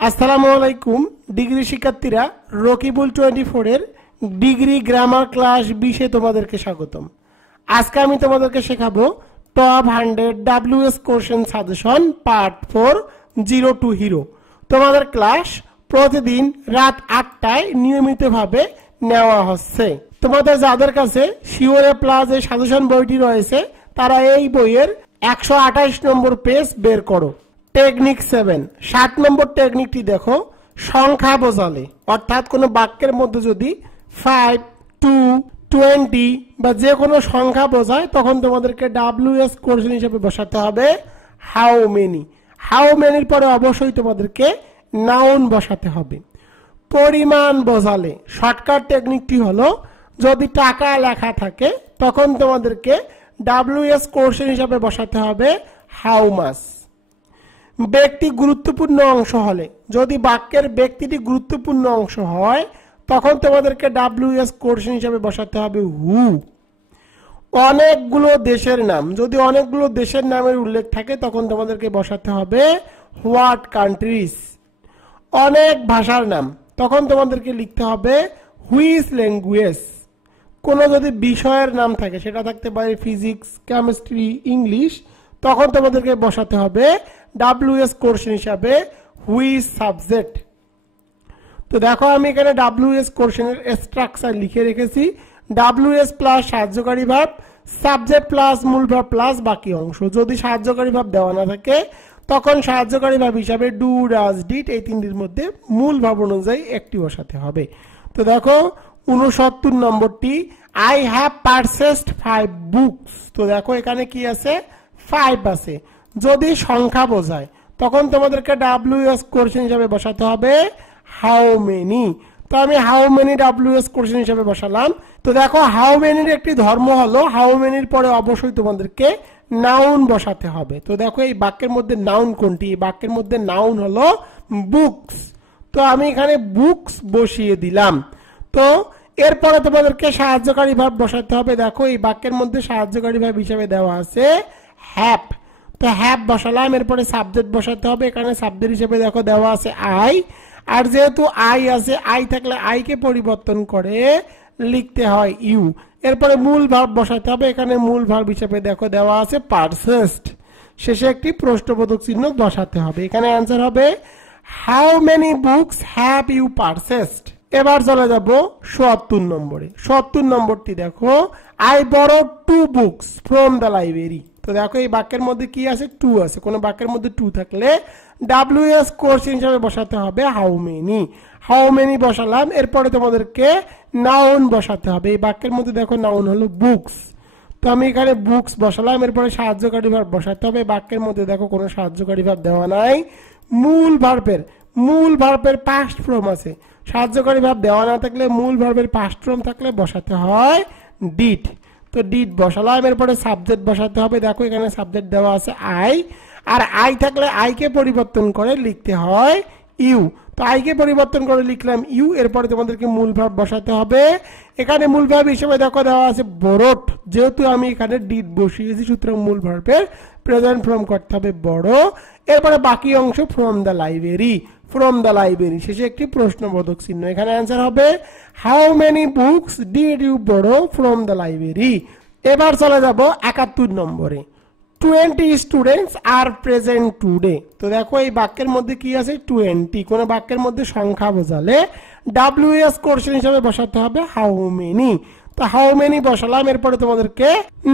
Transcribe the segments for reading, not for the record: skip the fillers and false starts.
আসসালামু আলাইকুম ডিগ্রি শিক্ষার্থীরা রকিবুল 24 এর ডিগ্রি গ্রামার ক্লাস 20 এ তোমাদেরকে স্বাগতম। আজকে আমি তোমাদেরকে শেখাবো top 100 WS question suggestion part 4 0 to hero. তোমাদের ক্লাস প্রতিদিন রাত 8টায় নিয়মিতভাবে নেওয়া হচ্ছে। তোমাদের যাদের কাছে শিওরে প্লাস এই সাজেশন বইটি রয়েছে তারা এই বইয়ের 128 নম্বর পেজ বের করো। টেকনিক 7 7 নম্বর টেকনিকটি দেখো, সংখ্যা বোঝালে অর্থাৎ কোনো বাক্যের মধ্যে যদি 5, 2, 20 বা যে কোনো সংখ্যা বোঝায় তখন তোমাদেরকে WS কোশ্চেন হিসেবে বসাতে হবে হাউ মেনি। হাউ মেনির পরে অবশ্যই তোমাদেরকে নাউন বসাতে হবে। পরিমাণ বোঝালে শর্টকাট টেকনিকটি হলো, যদি টাকা লেখা থাকে তখন তোমাদেরকে WS কোশ্চেন হিসেবে বসাতে হবে হাউ মাচ। ব্যক্তি গুরুত্বপূর্ণ অংশ হলে, যদি বাক্যের ব্যক্তিটি গুরুত্বপূর্ণ অংশ হয় তখন তোমাদেরকে WS কোশ্চেন হিসেবে বসাতে হবে হু। অনেকগুলো দেশের নাম, যদি অনেকগুলো দেশের নামের উল্লেখ থাকে তখন তোমাদেরকে বসাতে হবে হোয়াট কান্ট্রিজ। অনেক ভাষার নাম, তখন তোমাদেরকে লিখতে হবে হুইচ ল্যাঙ্গুয়েজ। কোনো যদি বিষয়ের নাম থাকে, সেটা থাকতে পারে ফিজিক্স, কেমিস্ট্রি, ইংলিশ, তখন তোমাদেরকে বসাতে হবে WS কোশ্চেন হিসাবে হুইচ সাবজেক্ট। তো দেখো আমি এখানে WS কোশ্চেনের স্ট্রাকচার লিখে রেখেছি। WS প্লাস সাহায্যকারী ভার্ব, সাবজেক্ট প্লাস মূল ভার্ব প্লাস বাকি অংশ। যদি সাহায্যকারী ভার্ব দেওয়া না থাকে তখন সাহায্যকারী ভার্ব হিসাবে ডু, ডাজ, ডিড এই তিনটির মধ্যে মূল ভার্ব অনুযায়ী একটি বসাতে হবে। তো দেখো 69 নম্বরটি, আই হ্যাভ পারচেসড 5 বুকস। তো দেখো এখানে কি আছে, 5 আছে। যদি সংখ্যা বোঝায় তখন তোমাদেরকে WS কোশ্চেন হিসাবে বসাতে হবে হাউ মেনি। তো আমি হাউ মেনি WS কোশ্চেন হিসাবে বসালাম। তো দেখো হাউ মেনির একটি ধর্ম হলো হাউ মেনির পরে অবশ্যই তোমাদেরকে নাউন বসাতে হবে। তো দেখো এই বাক্যের মধ্যে নাউন কোনটি, এই বাক্যের মধ্যে নাউন হলো বুকস। তো আমি এখানে বুকস বসিয়ে দিলাম। তো এরপরে তোমাদেরকে সাহায্যকারী ভার্ব বসাতে হবে। দেখো এই বাক্যের মধ্যে সাহায্যকারী ভার্ব হিসাবে দেওয়া আছে হ্যাভ। তো হ্যাভ বসালাম, এরপরে সাবজেক্ট বসাতে হবে। এখানে সাবজেক্ট হিসেবে দেখো দেওয়া আছে আই, আর যেহেতু আই আছে, আই থাকলে আই কে পরিবর্তন করে লিখতে হয় ইউ। এরপরে মূল ভার্ব বসাতে হবে। এখানে মূল ভার্ব হিসেবে দেখো দেওয়া আছে পারচেসড। শেষে একটি প্রশ্নবোধক চিহ্ন বসাতে হবে। এখানে অ্যান্সার হবে how many books have you purchased. এবার চলে যাব ৭০ নম্বরে। ৭০ নম্বরটি দেখো, I borrowed 2 books from the library. তো দেখো এই বাক্যের মধ্যে কি আছে, 2 আছে। কোন বাক্যের মধ্যে 2 থাকলে WS কোশ্চেন হিসেবে বসাতে হবে হাউ মেনি। হাউ মেনি বসালাম, এরপরে তোমাদেরকে নাউন বসাতে হবে। এই বাক্যের মধ্যে দেখো নাউন হলো বুকস। তো আমি এখানে বুকস বসালাম, এরপরে সাহায্যকারী ভার্ব বসাতে হবে। বাক্যের মধ্যে দেখো কোনো সাহায্যকারী ভার্ব দেওয়া নাই। মূল ভার্বের পাস্ট ফর্ম আছে। সাহায্যকারী ভার্ব দেওয়া না থাকলে মূল ভার্বের পাস্ট ফর্ম থাকলে বসাতে হয় ডিড। তো ডিড বসালাম, এরপরে সাবজেক্ট বসাতে হবে। দেখো এখানে সাবজেক্ট দেওয়া আছে আই, আর আই থাকলে আই কে পরিবর্তন করে লিখতে হয় ইউ। তো আই কে পরিবর্তন করে লিখলাম ইউ। এরপরে তোমাদেরকে মূল ভার্ব বসাতে হবে। এখানে মূল ভার্ব হিসেবে দেখো দেওয়া আছে বড়ট। যেহেতু আমি এখানে ডিড বসিয়েছি সুতরাং মূল ভার্বের প্রেজেন্ট ফর্ম করতে হবে বড়। এরপরে বাকি অংশ from the library. From the library শেষে একটি প্রশ্নবোধক চিহ্ন। এখানে অ্যান্সার হবে how many books did you borrow from the library. এবার চলে যাব ৭১ নম্বরে। 20 স্টুডেন্টস আর প্রেজেন্ট টুডে। তো দেখো এই বাক্যের মধ্যে কি আছে, 20। কোন বাক্যের মধ্যে সংখ্যা বোঝালে WS কোশ্চেন হিসেবে বসাতে হবে হাউ মেনি। তো হাউ মেনি বসালাম, এরপরে তোমাদেরকে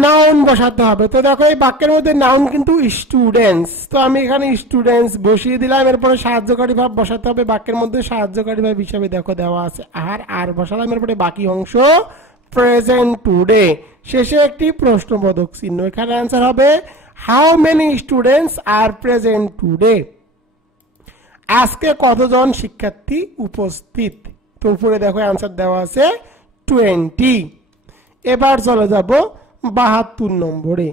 নাউন বসাতে হবে। তো দেখো এই বাক্যের মধ্যে নাউন কিন্তু স্টুডেন্টস। তো আমি এখানে স্টুডেন্টস বসিয়ে দিলাম, এরপরে সাহায্যকারী ভার্ব বসাতে হবে। বাক্যের মধ্যে সাহায্যকারী ভার্ব হিসাবে দেখো দেওয়া আছে আর বসালাম, এরপরে বাকি অংশ প্রেজেন্ট টুডে। শেষে একটি প্রশ্নবোধক চিহ্ন। এখানে অ্যান্সার হবে how many students are present today. আজকে কতজন শিক্ষার্থী উপস্থিত। তো উপরে দেখো অ্যান্সার দেওয়া আছে 20। এবার চলে যাব ৭২ নম্বরে।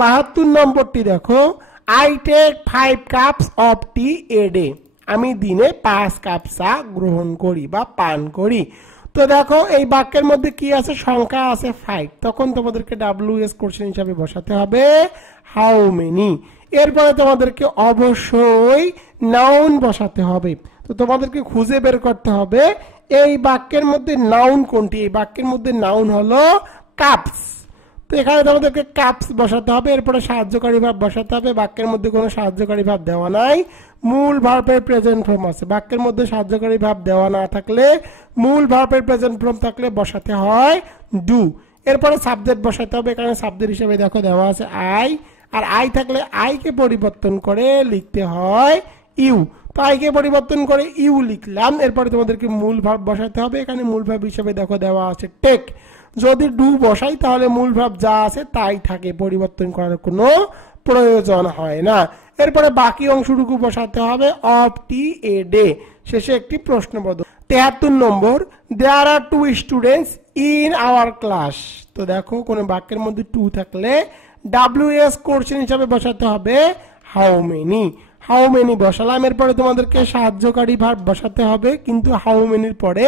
৭২ নম্বরটি দেখো, I take 5 cups of tea a day. আমি দিনে 5 কাপ চা গ্রহণ করি বা পান করি। তো দেখো এই বাক্যের মধ্যে কি আছে, সংখ্যা আছে 5। তখন তোমাদেরকে WS কোশ্চেন হিসাবে বসাতে হবে হাউ মেনি। এরপরে তোমাদেরকে অবশ্যই নাউন বসাতে হবে। তো তোমাদেরকে খুঁজে বের করতে হবে এই বাক্যের মধ্যে নাউন কোনটি। এই বাক্যের মধ্যে নাউন হলো কাপস। তো এখানে তোমাদেরকে কাপস বসাতে হবে, এরপরে সাহায্যকারী ভাব বসাতে হবে। বাক্যের মধ্যে কোনো সাহায্যকারী ভাব দেওয়া নাই, মূল ভার্বের প্রেজেন্ট ফর্ম আছে। বাক্যের মধ্যে সাহায্যকারী ভাব দেওয়া না থাকলে, মূল ভার্বের প্রেজেন্ট ফর্ম থাকলে বসাতে হয় ডু। এরপরে সাবজেক্ট বসাতে হবে। এখানে সাবজেক্ট হিসেবে দেখো দেওয়া আছে আই, আর আই থাকলে আইকে পরিবর্তন করে লিখতে হয় ইউ। তো আইকে পরিবর্তন করে ইউ লিখলাম। এরপরে তোমাদেরকে মূল ভার্ব বসাতে হবে। এখানে মূল ভার্ব হিসেবে দেখো দেওয়া আছে টেক। যদি ডু বসাই তাহলে মূল ভার্ব যা আছে তাই থাকে, পরিবর্তন করার কোনো প্রয়োজন হয় না। এরপরে বাকি অংশটুকু বসাতে হবে অফ টি এ ডে, শেষে একটি প্রশ্নবোধক। 73 নম্বর, দেয়ার আর 2 স্টুডেন্টস ইন আওয়ার ক্লাস। তো দেখো কোন বাক্যের মধ্যে টু থাকলে ডাব্লিউএস কোশ্চেন হিসাবে বসাতে হবে হাউ মেনি। হাউ মেনি বসালাম। এরপরে তোমাদেরকে সাহায্যকারী ভার্ব বসাতে হবে, কিন্তু হাউ মেনির পরে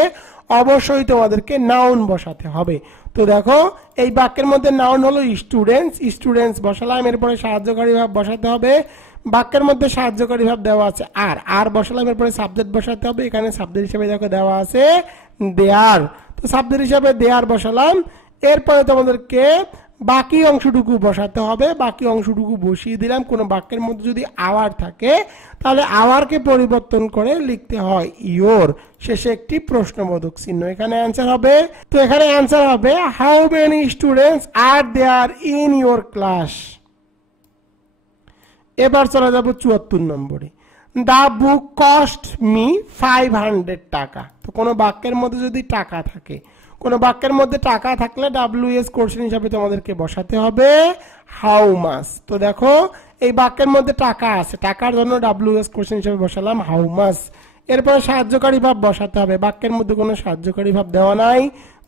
অবশ্যই তোমাদেরকে নাউন বসাতে হবে। তো দেখো এই বাক্যের মধ্যে নাউন হলো স্টুডেন্টস, স্টুডেন্টস বসালাম। এরপরে সাহায্যকারী ভার্ব বসাতে হবে। বাক্যের মধ্যে সাহায্যকারী ভাব দেওয়া আছে আর, আর বসালাম। এরপরে সাবজেক্ট বসাতে হবে। এখানে সাবজেক্ট হিসেবে দেখো দেওয়া আছে দেয়ার। তো সাবজেক্ট হিসেবে দেয়ার বসালাম। এরপরে তোমাদেরকে বাকি অংশটুকু বসাতে হবে। বাকি অংশটুকু বসিয়ে দিলাম। কোনো বাক্যের মধ্যে যদি আওয়ার থাকে তাহলে আওয়ারকে পরিবর্তন করে লিখতে হয় ইয়োর, শেষে একটি প্রশ্নবোধক চিহ্ন। এখানে অ্যান্সার হবে, তো এখানে অ্যান্সার হবে how many students are there in your class. এবার চলে যাব 74 নম্বরে, দা বুক কস্ট মি 500 টাকা। তো কোনো বাক্যের মধ্যে যদি টাকা থাকে, কোন বাক্যের মধ্যে টাকা থাকলে ডাব্লিউএস কোশ্চেন হিসাবে তোমাদেরকে বসাতে হবে হাউ মাস। তো দেখো এই বাক্যের মধ্যে টাকা আছে, টাকার জন্য ডাব্লিউএস কোশ্চেন হিসাবে বসালাম হাউ মাস। এরপরে সাহায্যকারী ভাব বসাতে হবে। বাক্যের মধ্যে কোনো সাহায্যকারী ভাব দেওয়া নাই,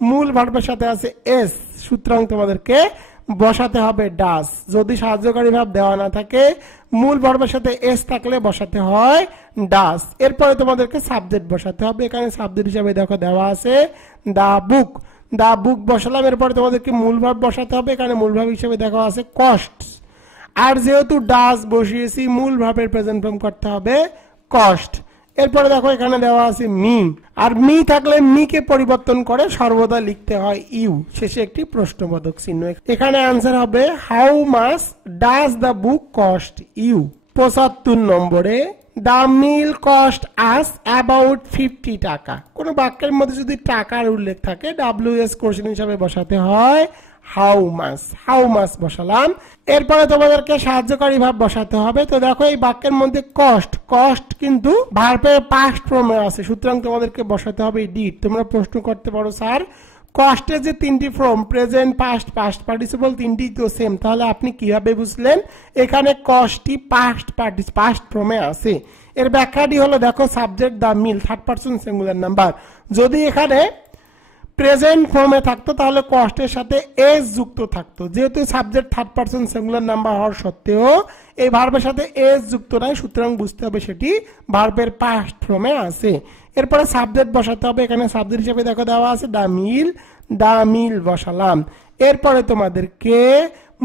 মূল ভার্বের সাথে আছে এস, সুতরাং তোমাদেরকে বসাতে হবে ডাস। যদি সাহায্যকারী ভাব দেওয়া না থাকে, মূল ভার্বের সাথে এস থাকলে বসাতে হয় ডাস। এরপরে তোমাদেরকে সাবজেক্ট বসাতে হবে। এখানে সাবজেক্ট হিসাবে দেখো দেওয়া আছে দা বুক, দা বুক বসালাম। এরপরে তোমাদেরকে মূল ভার্ব বসাতে হবে। এখানে মূল ভার্ব হিসেবে দেখা আছে কস্ট, আর যেহেতু ডাস বসিয়েছি মূল ভার্বের প্রেজেন্ট ফর্ম করতে হবে কস্ট। এরপরে দেখো এখানে দেওয়া আছে মি, আর মি থাকলে মি কে পরিবর্তন করে সর্বদা লিখতে হয় ইউ, শেষে একটি প্রশ্নবোধক চিহ্ন। এখানে অ্যান্সার হবে how much does the book cost you. 75 নম্বরে, the meal cost us about 50 taka. কোন বাক্যের মধ্যে যদি টাকার উল্লেখ থাকে ডাব্লিউএস কোশ্চেন হিসাবে বসাতে হয় হাউ মাস। হাউ মাস বসালাম। এরপরে তোমাদেরকে সাহায্যকারী ভাব বসাতে হবে। তো দেখো এই বাক্যের মধ্যে কস্ট, কস্ট কিন্তু ভার্বের পাস্ট ফর্মে আছে, সুতরাং তোমাদেরকে বসাতে হবে ডিড। তোমরা প্রশ্ন করতে পারো স্যার কস্টের যে তিনটি form present, past, past participle তিনটি তো সেম, তাহলে আপনি কিভাবে বুঝলেন? এখানে কস্টটি পাস্ট ফর্মে আছে। এর ব্যাখ্যাটি হলো দেখো সাবজেক্ট দা মিল থার্ড পারসন সিঙ্গুলার নাম্বার, যদি এখানে প্রেজেন্ট ফর্মে থাকতো তাহলে কস্টের সাথে এস যুক্ত থাকতো। যেহেতু subject third person singular number হওয়ার সত্ত্বেও এই ভার্বের সাথে এস যুক্ত নাই, সুতরাং বুঝতে হবে সেটি ভার্বের পাস্ট ফর্মে আছে। এরপরে সাবজেক্ট বসাতে হবে। এখানে সাবজেক্ট হিসেবে দেখো দেওয়া আছে দা মিল, দা মিল বসালাম। এরপরে তোমাদেরকে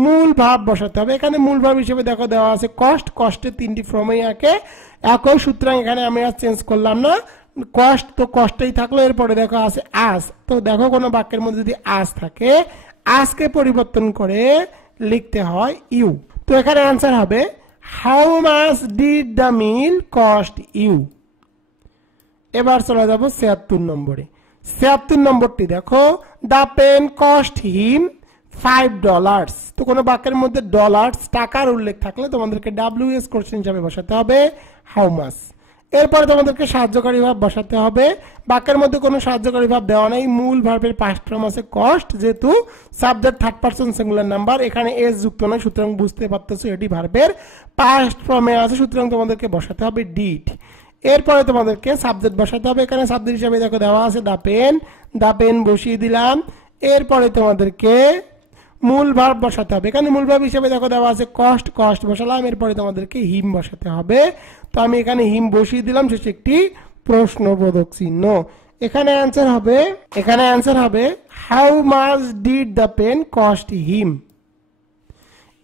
মূল ভার্ব বসাতে হবে। এখানে মূল ভার্ব হিসেবে দেখো দেওয়া আছে কস্ট, কস্টের তিনটি ফর্মেই একই, সুতরাং এখানে আমি আর চেঞ্জ করলাম না, কস্ট তো কস্টেই থাকলো। এরপরে দেখো আছে আস। তো দেখো কোনো বাক্যের মধ্যে যদি আস থাকে আজকে পরিবর্তন করে লিখতে হয় ইউ। তো এখানে অ্যান্সার হবে how much did the meal cost you. এবার চলে যাব 76 নম্বরে। 76 নম্বরটি দেখো দ্য পেন কস্ট হিম $5। তো কোনো বাক্যের মধ্যে ডলার্স টাকার উল্লেখ থাকলে তোমাদেরকে ডাব্লিউএস কোশ্চেন হিসাবে বসাতে হবে হাউ মাচ। এরপরে তোমাদেরকে সাহায্যকারী ভাব বসাতে হবে। বাক্যের মধ্যে কোনো সাহায্যকারী ভাব দেওয়া নেই, মূল ভার্বের পাস্ট ফর্ম আছে কস্ট, যেহেতু subject third person singular number, এখানে এস যুক্ত নয়, সুতরাং বুঝতে পারতেছো এটি ভার্বের পাস্ট ফর্মে আছে, সুতরাং তোমাদেরকে বসাতে হবে ডিড। এরপরে তোমাদেরকে সাবজেক্ট বসাতে হবে। এখানে সাবজেক্ট হিসাবে দেখো দেওয়া আছে দা পেন, দা পেন বসিয়ে দিলাম। এরপরে তোমাদেরকে মূল ভার্ব বসাতে হবে। এখানে মূল ভার্ব হিসেবে দেখো দেওয়া আছে কস্ট, কস্ট বসালাম। এরপরে তোমাদেরকে হিম বসাতে হবে। তো আমি এখানে হিম বসিয়ে দিলাম, শেষে একটি প্রশ্নবোধক চিহ্ন। এখানে অ্যান্সার হবে how much did the pen cost him.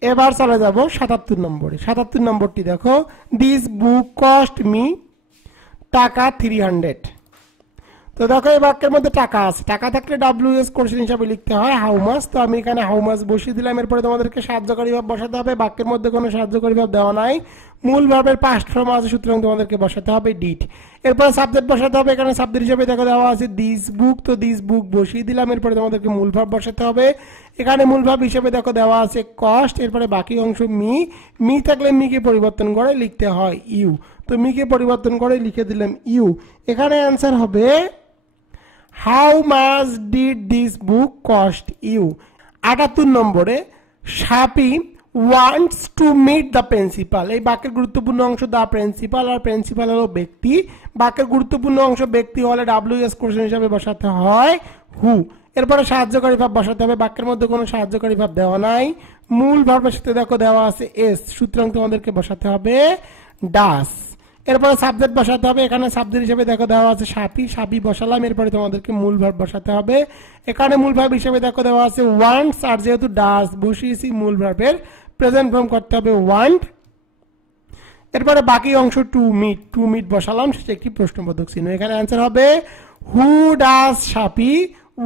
এবার চলে যাব 77 নম্বরে। 77 নম্বরটি দেখো দিস বুক কস্ট মি টাকা 300। তো দেখো এই বাক্যের মধ্যে টাকা আছে, টাকা থাকলে WS কোশ্চেন হিসাবে লিখতে হয় হাউ মাচ। তো আমি এখানে হাউ মাচ বসিয়ে দিলাম। এরপরে তোমাদেরকে সাহায্যকারী ভাব বসাতে হবে। বাক্যের মধ্যে কোনো সাহায্যকারী ভাব দেওয়া নাই, মূল ভার্বের পাস্ট ফর্ম আছে, সুতরাং তোমাদেরকে বসাতে হবে ডিড। এরপরে সাবজেক্ট বসাতে হবে। এখানে সাবজেক্ট হিসেবে দেখো দেওয়া আছে দিস বুক, তো দিস বুক বসিয়ে দিলাম। এরপরে তোমাদেরকে মূল ভার্ব বসাতে হবে। এখানে মূল ভার্ব হিসেবে দেখো দেওয়া আছে কস্ট। এরপরে বাকি অংশ মি থাকলে মিকে পরিবর্তন করে লিখতে হয় ইউ, তো মিকে পরিবর্তন করে লিখে দিলাম ইউ। এখানে অ্যান্সার হবে how much did this book cost you. 78 নম্বরে সাপি wants to meet the principal. এই বাক্যের গুরুত্বপূর্ণ অংশ দ্য প্রিন্সিপাল, আর প্রিন্সিপাল হলো ব্যক্তি। বাক্যের গুরুত্বপূর্ণ অংশ ব্যক্তি হলে WS কোশ্চেন হিসাবে বসাতে হয় হু। এরপরে সাহায্যকারী ভাব বসাতে হবে। বাক্যের মধ্যে কোনো সাহায্যকারী ভাব দেওয়া নাই, মূল ভার্বের সাথে দেখো দেওয়া আছে এস, সুতরাং তোমাদেরকে বসাতে হবে ডাস। এরপরে সাবজেক্ট বসাতে হবে। এখানে সাবজেক্ট হিসেবে দেখো দেওয়া আছে সাপি, সাপি বসালাম। এরপরে তোমাদেরকে মূল ভার্ব বসাতে হবে। এখানে মূল ভার্ব হিসেবে দেখো দেওয়া আছে ওয়ান্টস, আর যেহেতু ডাস বসিয়েছি মূল ভার্বের প্রেজেন্ট ফর্ম করতে হবে ওয়ান্ট। এরপরে বাকি অংশ টু মিট বসালাম, সেটা একটি প্রশ্নবোধক চিহ্ন। এখানে অ্যান্সার হবে হু ডাস সাপি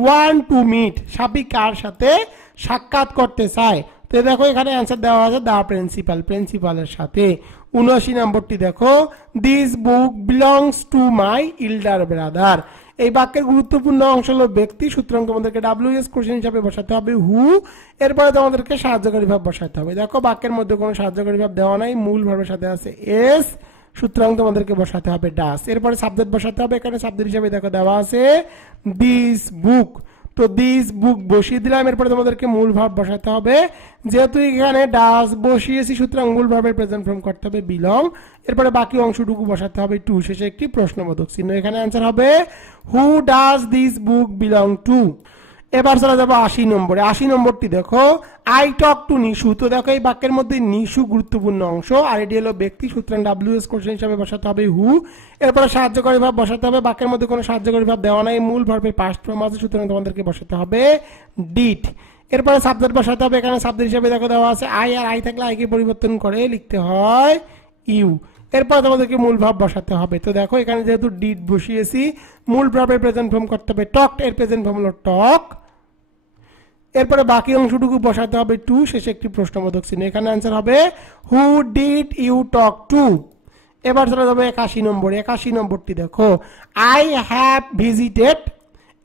ওয়ান্ট টু মিট। সাপি কার সাথে সাক্ষাৎ করতে চায়? তো দেখো এখানে অ্যান্সার দেওয়া আছে দা প্রিন্সিপাল, প্রিন্সিপালের সাথে। 79 নম্বরটি দেখো this book belongs to my elder brother. এই বাক্যের গুরুত্বপূর্ণ অংশ হলো ব্যক্তি, সুতরাং তোমাদেরকে WS কোশ্চেন হিসাবে বসাতে হবে হু। এরপরে তোমাদেরকে সাহায্যকারী ভাব বসাতে হবে। দেখো বাক্যের মধ্যে কোনো সাহায্যকারী ভাব দেওয়া নাই, মূল ভাবের সাথে আছে এস, সুতরাং তোমাদেরকে বসাতে হবে ডাস। এরপরে সাবজেক্ট বসাতে হবে। এখানে সাবজেক্ট হিসাবে দেখো দেওয়া আছে দিস বুক, তো দিস বুক বসিয়ে দিলাম। এরপরে তোমাদেরকে মূল ভাব বসাতে হবে। যেহেতু এখানে ডাস বসিয়েছি, সুতরাং মূল ভাবের প্রেজেন্ট ফর্ম করতে হবে বিলং। এরপরে বাকি অংশটুকু বসাতে হবে টু, শেষে একটি প্রশ্নবোধক চিহ্ন। এখানে অ্যান্সার হবে who does this book belong to. এবার চলে যাবো 80 নম্বরে। 80 নম্বরটি দেখো আই টক টু নিশু। তো দেখো এই বাক্যের মধ্যে নিশু গুরুত্বপূর্ণ অংশ, আর এটি হলো ব্যক্তি, সুতরাং WS কোশ্চেন হিসাবে বসাতে হবে হু। এরপরে সাহায্যকারী ভাব বসাতে হবে। বাক্যের মধ্যে কোনো সাহায্যকারী ভাব দেওয়া নাই, মূল ভার্বের পাস্ট ফর্ম আছে, সুতরাং তোমাদেরকে বসাতে হবে ডিড। এরপরে সাবজেক্ট বসাতে হবে। এখানে সাবজেক্ট হিসাবে দেখো দেওয়া আছে আই, আর আই থাকলে আইকে পরিবর্তন করে লিখতে হয় ইউ। এরপর তোমাদেরকে মূল ভাব বসাতে হবে। তো দেখো এখানে যেহেতু ডিড বসিয়েছি, মূল ভার্বের প্রেজেন্ট ফর্ম করতে হবে টকড, এর প্রেজেন্ট ফর্ম হলো টক। এরপরে বাকি অংশটুকু বসাতে হবে টু, শেষে একটি প্রশ্নবোধক চিহ্ন। এখানে অ্যান্সার হবে who did you talk to. এবার চলে যাবে 81 নম্বরে। 81 নম্বরটি দেখো I have visited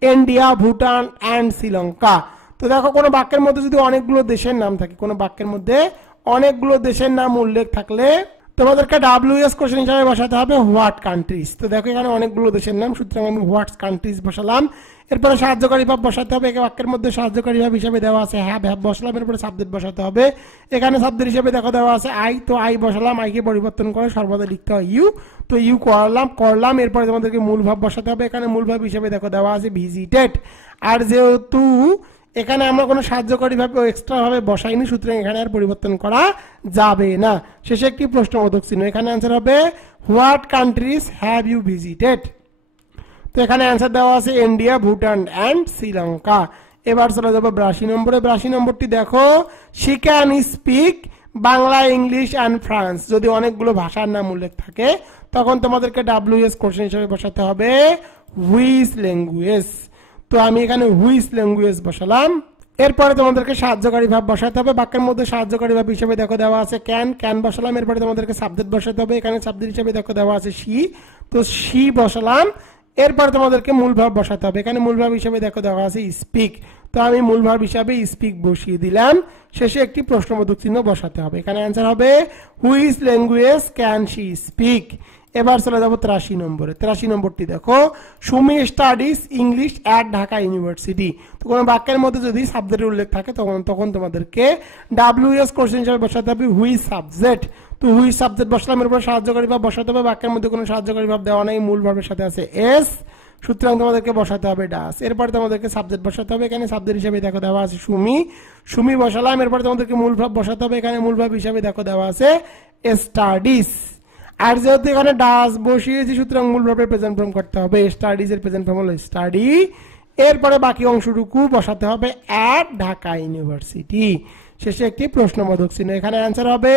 India, Bhutan and Sri Lanka. তো দেখো কোনো বাক্যের মধ্যে যদি অনেকগুলো দেশের নাম থাকে, কোনো বাক্যের মধ্যে অনেকগুলো দেশের নাম উল্লেখ থাকলে তোমাদেরকে WS কোশ্চেন হিসাবে বসাতে হবে হোয়াট কান্ট্রিজ। তো দেখো এখানে অনেকগুলো দেশের নাম, সুতরাং আমি হোয়াটস কান্ট্রিজ বসালাম। এরপরে সাহায্যকারী ভাব বসাতে হবে। বাক্যের মধ্যে সাহায্যকারী ভাব হিসাবে দেওয়া আছে হ্যাভ, হ্যাভ বসালাম। এরপরে সাবজেক্ট বসাতে হবে। এখানে সাবজেক্ট হিসাবে দেখো দেওয়া আছে আই, তো আই বসালাম। আইকে পরিবর্তন করে সর্বদা লিখতে হয় ইউ, তো ইউ করলাম। এরপরে তোমাদেরকে মূল ভাব বসাতে হবে। এখানে মূল ভাব হিসাবে দেখো দেওয়া আছে ভিজিটেড, আর যেহেতু এখানে আমরা কোনো সাহায্যকারী ভাবে এক্সট্রা ভাবে বসাইনি, সুতরাং এখানে আর পরিবর্তন করা যাবে না। শেষে একটি প্রশ্নবোধক চিহ্ন। এখানে অ্যান্সার হবে what countries have you visited. তো এখানে অ্যান্সার দেওয়া আছে ইন্ডিয়া, ভুটান অ্যান্ড শ্রীলঙ্কা। এবার চলে যাবো 82 নম্বরে। 82 নম্বরটি দেখো she can speak Bangla, English and France. যদি অনেকগুলো ভাষার নাম উল্লেখ থাকে, তখন তোমাদেরকে WS কোশ্চেন হিসেবে বসাতে হবে হুইচ ল্যাঙ্গুয়েজ। তো আমি এখানে হুইচ ল্যাঙ্গুয়েজ বসালাম। এরপরে তোমাদেরকে সাহায্যকারী ভাব বসাতে হবে। বাক্যের মধ্যে সাহায্যকারী ভাব হিসেবে দেখো দেওয়া আছে ক্যান বসালাম। এরপরে তোমাদেরকে সাবজেক্ট বসাতে হবে। এখানে সাবজেক্ট হিসেবে দেখো দেওয়া আছে শি, তো শি বসালাম। এরপরে তোমাদেরকে মূল ভাব বসাতে হবে। এখানে মূল ভাব হিসেবে দেখো দেওয়া আছে স্পিক, তো আমি মূল ভাব হিসাবে স্পিক বসিয়ে দিলাম। শেষে একটি প্রশ্নবোধক চিহ্ন বসাতে হবে। এখানে অ্যান্সার হবে which language can she speak. এবার চলে যাবো 83 নম্বরে। 83 নম্বরটি দেখো Sumi studies English at Dhaka University. তো কোনো বাক্যের মধ্যে যদি সাবজেক্টের উল্লেখ থাকে, তখন তোমাদেরকে WS কোশ্চেন হিসেবে বসাতে হবে হুইচ সাবজেক্ট। তো হুইচ সাবজেক্ট বসালাম। এর উপর সাহায্যকারী ভাব বসাতে হবে। বাক্যের মধ্যে কোনো সাহায্যকারী ভাব দেওয়া নেই, মূল ভাবের সাথে আছে এস, সুতরাং তোমাদেরকে বসাতে হবে ডাস। এরপরে তোমাদেরকে সাবজেক্ট বসাতে হবে। এখানে সাবজেক্ট হিসেবে দেখো দেওয়া আছে সুমি বসালাম। এরপরে তোমাদেরকে মূল ভাব বসাতে হবে। এখানে মূল ভাব হিসেবে দেখো দেওয়া আছে স্টাডিজ, আর যেহেতু এখানে ডাস বসিয়েছি, সুতরাং মূল ভাবের প্রেজেন্ট ফর্ম করতে হবে স্টাডিজ, এর প্রেজেন্ট ফর্ম হলো স্টাডি। এরপরে বাকি অংশটুকু বসাতে হবে অ্যাট ঢাকা ইউনিভার্সিটি। শেষে একটি প্রশ্নবোধক চিহ্ন। এখানে অ্যান্সার হবে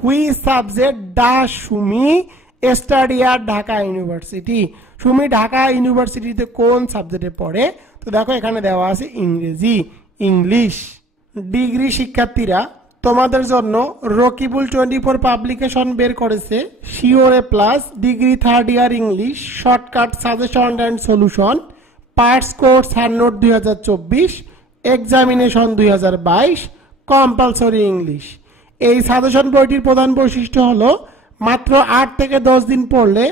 which subject does Sumi study at Dhaka University. Sumi Dhaka ইউনিভার্সিটিতে কোন সাবজেক্টে পড়ে? তো দেখো এখানে দেওয়া আছে ইংরেজি, ইংলিশ। ডিগ্রি শিক্ষার্থীরা, তোমাদের জন্য রকিবুল 24 পাবলিকেশন বের করেছে sure A plus degree 3rd year English shortcut suggestion and solution parts course hand note 2024 examination 2022 compulsory English. এই সাজেশন বইটির প্রধান বৈশিষ্ট্য হলো মাত্র 8 থেকে 10 দিন পড়লে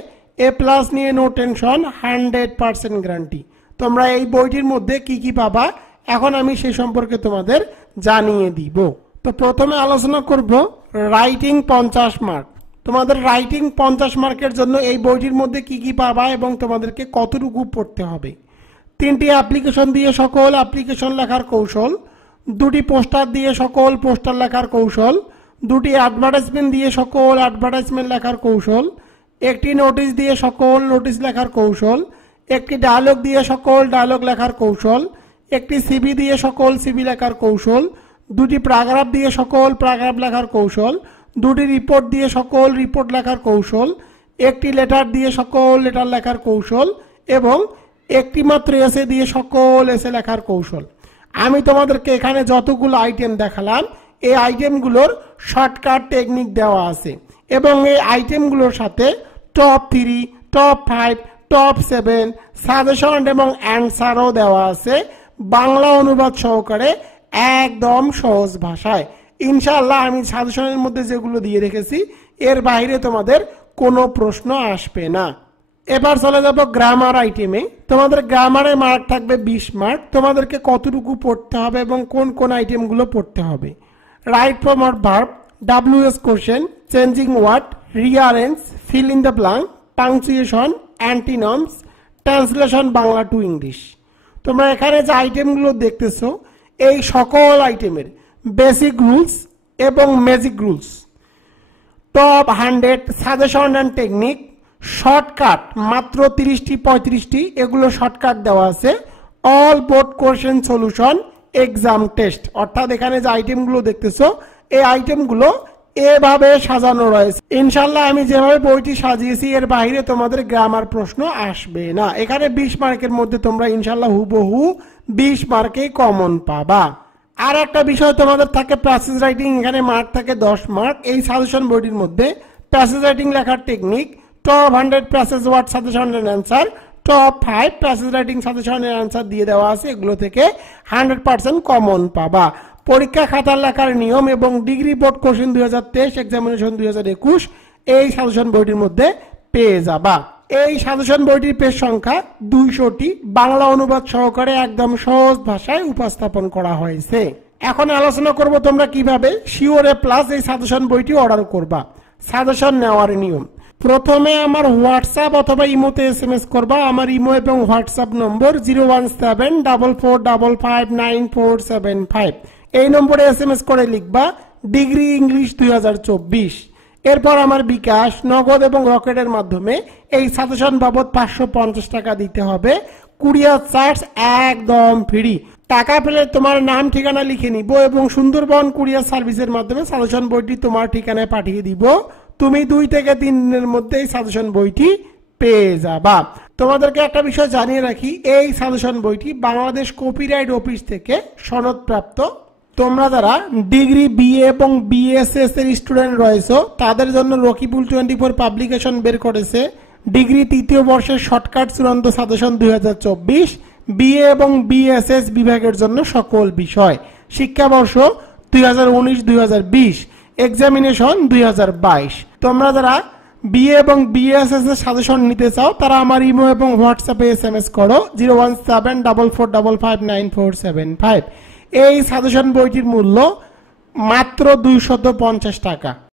এ প্লাস নিয়ে নো টেনশন, 100% গ্যারান্টি। তোমরা এই বইটির মধ্যে কি কি পাবা এখন আমি সে সম্পর্কে তোমাদের জানিয়ে দিব। তো প্রথমে আলোচনা করব রাইটিং 50 মার্ক। তোমাদের রাইটিং 50 মার্কের জন্য এই বইটির মধ্যে কি কি পাবা এবং তোমাদেরকে কতটুকু পড়তে হবে। 3টি অ্যাপ্লিকেশন দিয়ে সকল অ্যাপ্লিকেশন লেখার কৌশল, 2টি পোস্টার দিয়ে সকল পোস্টার লেখার কৌশল, 2টি অ্যাডভার্টাইজমেন্ট দিয়ে সকল অ্যাডভার্টাইজমেন্ট লেখার কৌশল, 1টি নোটিশ দিয়ে সকল নোটিশ লেখার কৌশল, 1টি ডায়লগ দিয়ে সকল ডায়লগ লেখার কৌশল, 1টি সিভি দিয়ে সকল সিভি লেখার কৌশল, 2টি প্যারাগ্রাফ দিয়ে সকল প্যারাগ্রাফ লেখার কৌশল, 2টি রিপোর্ট দিয়ে সকল রিপোর্ট লেখার কৌশল, 1টি লেটার দিয়ে সকল লেটার লেখার কৌশল এবং 1টি মাত্র এসে দিয়ে সকল এসে লেখার কৌশল। আমি তোমাদেরকে এখানে যতগুলো আইটেম দেখালাম এই আইটেমগুলোর শর্টকাট টেকনিক দেওয়া আছে এবং এই আইটেমগুলোর সাথে টপ 3, টপ 5, টপ 7 সাজেশন এবং অ্যান্সারও দেওয়া আছে বাংলা অনুবাদ সহকারে একদম সহজ ভাষায়। ইনশাআল্লাহ আমি সাজেশনের মধ্যে যেগুলো দিয়ে রেখেছি এর বাইরে তোমাদের কোনো প্রশ্ন আসবে না। এবার চলে যাব গ্রামার আইটেমে। তোমাদের গ্রামারে মার্ক থাকবে 20 মার্ক। তোমাদেরকে কতটুকু পড়তে হবে এবং কোন কোন আইটেমগুলো পড়তে হবে। Right form or verb, WS question, changing word, rearrange, fill in the blank, punctuation, antonyms, translation Bangla to English. তোমরা এখানে যে আইটেমগুলো দেখতেছো এই সকল আইটেমের বেসিক রুলস এবং magic rules, top 100 suggestion and technique, shortcut মাত্র 30টি 35টি এগুলো শর্টকাট দেওয়া আছে, all board question solution, exam test. অর্থাৎ এখানে যে আইটেমগুলো দেখতেছো এই আইটেমগুলো এভাবে সাজানো রয়েছে। ইনশাআল্লাহ আমি যেভাবে বইটি সাজিয়েছি এর বাইরে তোমাদের গ্রামার প্রশ্ন আসবে না। এখানে 20 মার্কের মধ্যে তোমরা ইনশাআল্লাহ হুবহু 20 মার্কেই কমন পাবা। আর একটা বিষয় তোমাদের থাকে প্যাসেজ রাইটিং, এখানে মার্ক থাকে 10 মার্ক। এই সাজেশন বইটির মধ্যে প্যাসেজ রাইটিং লেখার technique, top 100 passage word suggestion and answer, top 5 passage writing suggestion and answer দিয়ে দেওয়া আছে। এগুলো থেকে 100% কমন পাবা। পরীক্ষা খাতার লেখার নিয়ম এবং ডিগ্রি বোর্ড কোশ্চেন 2023 এক্সামিনেশন 2021 এই সাজেশন বইটির মধ্যে পেয়ে যাবা। এই সাজেশন বইটির পেজ সংখ্যা 200টি, বাংলা অনুবাদ সহকারে একদম সহজ ভাষায় উপস্থাপন করা হয়েছে। এখন আলোচনা করব তোমরা কিভাবে শিওর এ প্লাস এই সাজেশন বইটি অর্ডার করবা। সাজেশন নেওয়ার নিয়ম, প্রথমে আমার হোয়াটসঅ্যাপ অথবা ইমোতে SMS করবা। আমার ইমো এবং হোয়াটসঅ্যাপ নম্বর 01744559475। এই নম্বরে SMS করে লিখবা ডিগ্রি ইংলিশ 2024। এরপর আমার বিকাশ, নগদ এবং রকেটের মাধ্যমে এই সাজেশন বাবদ 550 টাকা দিতে হবে। কুরিয়ার চার্জ একদম ফ্রি। টাকা পেলে তোমার নাম ঠিকানা লিখে নিব এবং সুন্দরবন কুরিয়ার সার্ভিসের মাধ্যমে সাজেশন বইটি তোমার ঠিকানায় পাঠিয়ে দিব। তুমি 2 থেকে 3 দিনের মধ্যে এই সাজেশন বইটি পেয়ে যাবা। তোমাদেরকে একটা বিষয় জানিয়ে রাখি, এই সাজেশন বইটি বাংলাদেশ কপিরাইট অফিস থেকে সনদপ্রাপ্ত। তোমরা যারা ডিগ্রি BA এবং BSS এর স্টুডেন্ট রয়েছে তাদের জন্য রকিবুল 24 পাবলিকেশন বের করেছে ডিগ্রি 3য় বর্ষের শর্টকাট চূড়ান্ত সাজেশন 2024, BA এবং BSS বিভাগের জন্য সকল বিষয়, শিক্ষাবর্ষ 2019-2020, এক্সামিনেশন 2022। তোমরা যারা BA এবং BSS এর সাজেশন নিতে চাও তারা আমার ইমো এবং হোয়াটসঅ্যাপে SMS করো 01744559475। এই সাজেশন বইটির মূল্য মাত্র 250 টাকা।